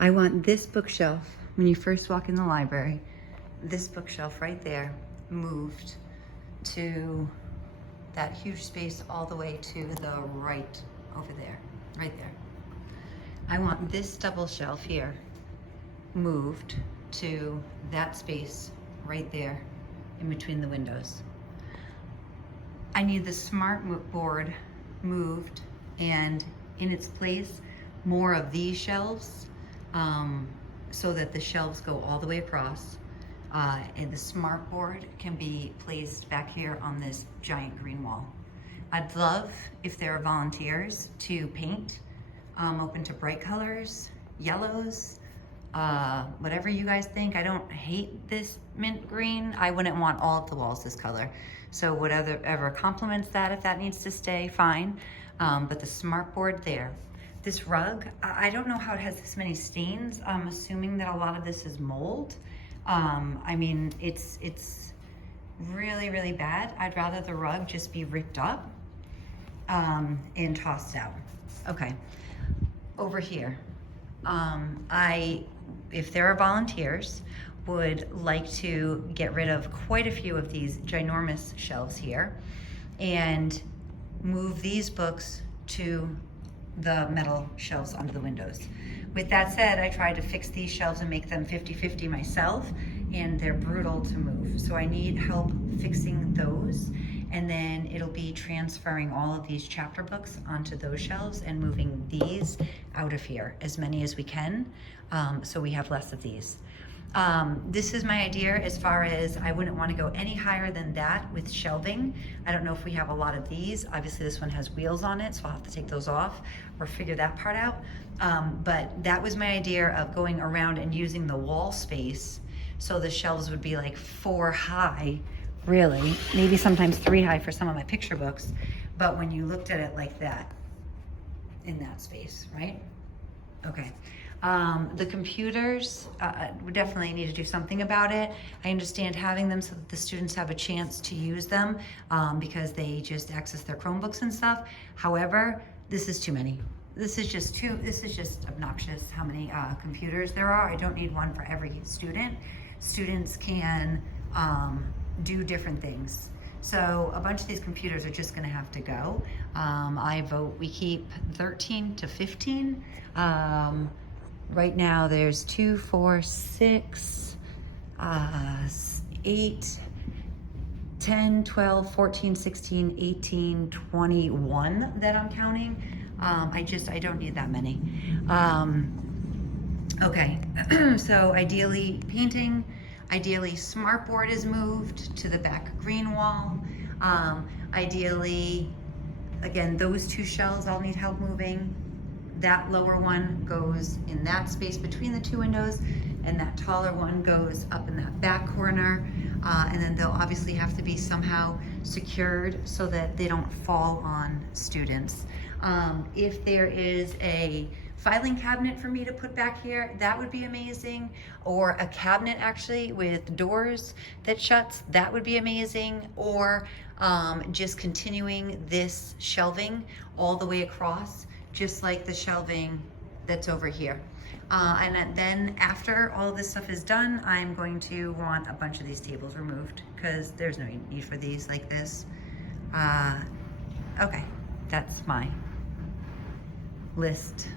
I want this bookshelf, when you first walk in the library, this bookshelf right there moved to that huge space all the way to the right over there, right there. I want this double shelf here moved to that space right there in between the windows. I need the smart board moved and in its place more of these shelves so that the shelves go all the way across and the smart board can be placed back here on this giant green wall. I'd love if there are volunteers to paint. I'm open to bright colors, yellows, whatever you guys think. I don't hate this mint green. I wouldn't want all of the walls this color. So whatever complements that, if that needs to stay, fine. But the smart board there. This rug, I don't know how it has this many stains. I'm assuming that a lot of this is mold. I mean, it's really, really bad. I'd rather the rug just be ripped up and tossed out. Okay, over here. If there are volunteers, would like to get rid of quite a few of these ginormous shelves here and move these books to the metal shelves under the windows. With that said, I tried to fix these shelves and make them 50-50 myself, and they're brutal to move. So I need help fixing those, and then it'll be transferring all of these chapter books onto those shelves and moving these out of here, as many as we can, so we have less of these. This is my idea as far as I wouldn't want to go any higher than that with shelving. I don't know if we have a lot of these. Obviously this one has wheels on it, so I'll have to take those off or figure that part out. But that was my idea of going around and using the wall space so the shelves would be like 4 high, really. Maybe sometimes 3 high for some of my picture books. But when you looked at it like that, in that space, right? Okay. The computers, we definitely need to do something about it. I understand having them so that the students have a chance to use them because they just access their Chromebooks and stuff. However, this is too many. This is just obnoxious how many computers there are. I don't need one for every student. Students can do different things. So a bunch of these computers are just gonna have to go. I vote we keep 13 to 15. Right now there's 2, 4, 6, 8, 10, 12, 14, 16, 18, 21 that I'm counting. I don't need that many. Okay, so ideally painting, ideally smartboard is moved to the back green wall. Ideally, again, those 2 shelves all need help moving. That lower one goes in that space between the 2 windows, and that taller one goes up in that back corner. And then they'll obviously have to be somehow secured so that they don't fall on students. If there is a filing cabinet for me to put back here, that would be amazing. Or a cabinet actually with doors that shuts, that would be amazing. Or just continuing this shelving all the way across, just like the shelving that's over here. And then after all this stuff is done, I'm going to want a bunch of these tables removed because there's no need for these like this. Okay, that's my list